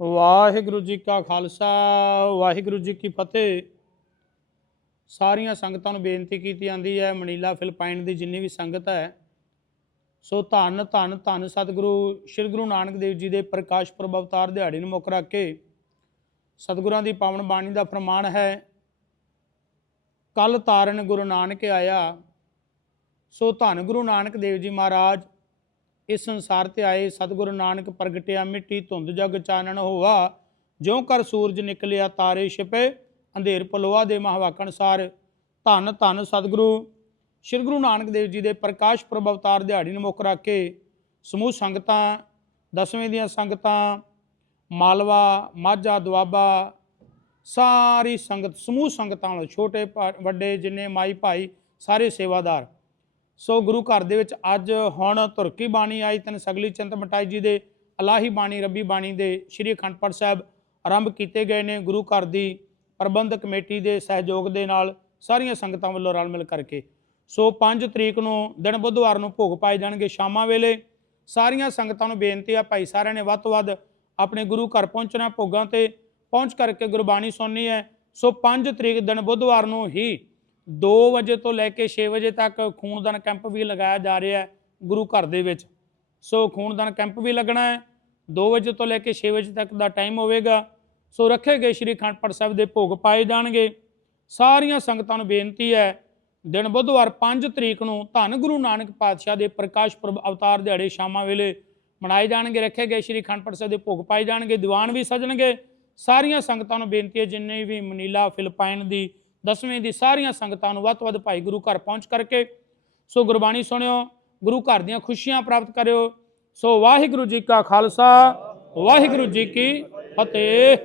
ਵਾਹਿਗੁਰੂ ਜੀ ਕਾ ਖਾਲਸਾ, ਵਾਹਿਗੁਰੂ ਜੀ ਕੀ ਫਤਿਹ। ਸਾਰੀਆਂ ਸੰਗਤਾਂ ਨੂੰ ਬੇਨਤੀ ਕੀਤੀ ਜਾਂਦੀ ਹੈ, ਮਨੀਲਾ ਫਿਲਪਾਈਨ ਦੀ ਜਿੰਨੀ ਵੀ ਸੰਗਤ ਹੈ, ਸੋ ਧੰਨ ਧੰਨ ਧੰਨ ਸਤਿਗੁਰੂ, ਸ੍ਰੀ ਗੁਰੂ ਨਾਨਕ ਦੇਵ ਜੀ ਦੇ ਪ੍ਰਕਾਸ਼ ਪੁਰਬ ਅਵਤਾਰ ਦਿਹਾੜੇ ਨੂੰ ਮੁੱਖ ਰੱਖ ਕੇ ਸਤਿਗੁਰਾਂ ਦੀ ਪਾਵਨ ਬਾਣੀ ਦਾ ਫਰਮਾਨ ਹੈ ਕੱਲ ਤਾਰਨ ਗੁਰੂ ਨਾਨਕ ਆਇਆ। ਸੋ ਧੰਨ ਗੁਰੂ ਨਾਨਕ ਦੇਵ ਜੀ ਮਹਾਰਾਜ ਇਸ ਸੰਸਾਰ ਤੇ ਆਏ ਸਤਿਗੁਰੂ ਨਾਨਕ ਪ੍ਰਗਟਿਆ ਮਿੱਟੀ ਧੁੰਦ ਜਗ ਚਾਨਣ ਹੋਵਾ ਜਿਉਂ ਕਰ ਸੂਰਜ ਨਿਕਲਿਆ ਤਾਰੇ ਛਿਪੇ, ਅੰਧੇਰ ਪਲੋਆ ਦੇ ਮਹਾਵਾਕ ਅਨੁਸਾਰ ਧੰਨ ਧੰਨ ਸਤਿਗੁਰੂ, ਸ੍ਰੀ ਗੁਰੂ ਨਾਨਕ ਦੇਵ ਜੀ ਦੇ ਪ੍ਰਕਾਸ਼ ਪੁਰਬ ਅਵਤਾਰ ਦਿਹਾੜੀ ਨੂੰ ਮੁੱਖ ਰੱਖ ਕੇ ਸਮੂਹ ਸੰਗਤਾਂ, ਦਸਵੇਂ ਦੀਆਂ ਸੰਗਤਾਂ, ਮਾਲਵਾ, ਮਾਝਾ, ਦੁਆਬਾ, ਸਾਰੀ ਸੰਗਤ, ਸਮੂਹ ਸੰਗਤਾਂ ਵੱਲੋਂ ਛੋਟੇ, ਭਾ- ਵੱਡੇ ਜਿੰਨੇ ਮਾਈ ਭਾਈ, ਸਾਰੇ ਸੇਵਾਦਾਰ। ਸੋ ਗੁਰੂ ਘਰ ਦੇ ਵਿੱਚ ਅੱਜ ਹੁਣ ਤੁਰਕੀ ਬਾਣੀ ਆਈ? ਤਨ ਸਗਲੀ ਚੰਤ ਮਟਾਈ ਜੀ ਦੇ, ਅਲਾਹੀ ਬਾਣੀ, ਰੱਬੀ ਬਾਣੀ ਦੇ ਸ਼੍ਰੀ ਅਖੰਡ ਪਾਠ ਸਾਹਿਬ ਆਰੰਭ ਕੀਤੇ ਗਏ ਨੇ ਗੁਰੂ ਘਰ ਦੀ ਪ੍ਰਬੰਧਕ ਕਮੇਟੀ ਦੇ ਸਹਿਯੋਗ ਦੇ ਨਾਲ ਸਾਰੀਆਂ ਸੰਗਤਾਂ ਵੱਲੋਂ ਰਲ ਮਿਲ ਕਰਕੇ। ਸੋ 5 ਤਰੀਕ ਨੂੰ ਦਿਨ ਬੁੱਧਵਾਰ ਨੂੰ ਭੋਗ ਪਾਏ ਜਾਣਗੇ ਸ਼ਾਮਾਂ ਵੇਲੇ। ਸਾਰੀਆਂ ਸੰਗਤਾਂ ਨੂੰ ਬੇਨਤੀ ਆ, ਭਾਈ ਸਾਰਿਆਂ ਨੇ ਵੱਧ ਤੋਂ ਵੱਧ ਆਪਣੇ ਗੁਰੂ ਘਰ ਪਹੁੰਚਣਾ, ਭੋਗਾਂ ਤੇ ਪਹੁੰਚ ਕਰਕੇ ਗੁਰਬਾਣੀ ਸੁਣਨੀ ਹੈ। ਸੋ 5 ਤਰੀਕ ਦਿਨ ਬੁੱਧਵਾਰ ਨੂੰ ਹੀ 2 ਵਜੇ ਤੋਂ ਲੈ ਕੇ 6 ਵਜੇ ਤੱਕ ਖੂਨਦਾਨ ਕੈਂਪ ਵੀ ਲਗਾਇਆ ਜਾ ਰਿਹਾ ਹੈ ਗੁਰੂ ਘਰ ਦੇ ਵਿੱਚ। ਸੋ ਖੂਨਦਾਨ ਕੈਂਪ ਵੀ ਲੱਗਣਾ ਹੈ। 2 ਵਜੇ ਤੋਂ ਲੈ ਕੇ 6 ਵਜੇ ਤੱਕ ਦਾ ਟਾਈਮ ਹੋਵੇਗਾ। ਸੋ ਰੱਖੇ ਗਏ ਸ਼੍ਰੀ ਅਖੰਡ ਸਾਹਿਬ ਦੇ ਭੋਗ ਪਾਏ ਜਾਣਗੇ। ਸਾਰੀਆਂ ਸੰਗਤਾਂ ਨੂੰ ਬੇਨਤੀ ਹੈ, ਦਿਨ ਬੁੱਧਵਾਰ 5 ਤਰੀਕ ਨੂੰ ਧੰਨ ਗੁਰੂ ਨਾਨਕ ਪਾਤਸ਼ਾਹ ਦੇ ਪ੍ਰਕਾਸ਼ ਪੁਰਬ ਅਵਤਾਰ ਦਿਹਾੜੇ ਸ਼ਾਮਾਂ ਵੇਲੇ ਮਨਾਏ ਜਾਣਗੇ। ਰੱਖੇ ਗਏ ਸ਼੍ਰੀ ਖੰਡਪੜ ਸਾਹਿਬ ਦੇ ਭੋਗ ਪਾਏ ਜਾਣਗੇ, ਦੀਵਾਨ ਵੀ ਸਜਣਗੇ। ਸਾਰੀਆਂ ਸੰਗਤਾਂ ਨੂੰ ਬੇਨਤੀ ਹੈ, ਜਿੰਨੇ ਵੀ ਮਨੀਲਾ, ਫਿਲਪਾਈਨ ਦੀ ਦਸਵੇਂ ਦੀ ਸਾਰੀਆਂ ਸੰਗਤਾਂ ਨੂੰ ਵੱਧ ਤੋਂ ਵੱਧ ਭਾਈ ਗੁਰੂ ਘਰ ਪਹੁੰਚ ਕਰਕੇ ਸੋ ਗੁਰਬਾਣੀ ਸੁਣਿਓ, ਗੁਰੂ ਘਰ ਦੀਆਂ ਖੁਸ਼ੀਆਂ ਪ੍ਰਾਪਤ ਕਰਿਓ। ਸੋ ਵਾਹਿਗੁਰੂ ਜੀ ਕਾ ਖਾਲਸਾ, ਵਾਹਿਗੁਰੂ ਜੀ ਕੀ ਫਤਿਹ।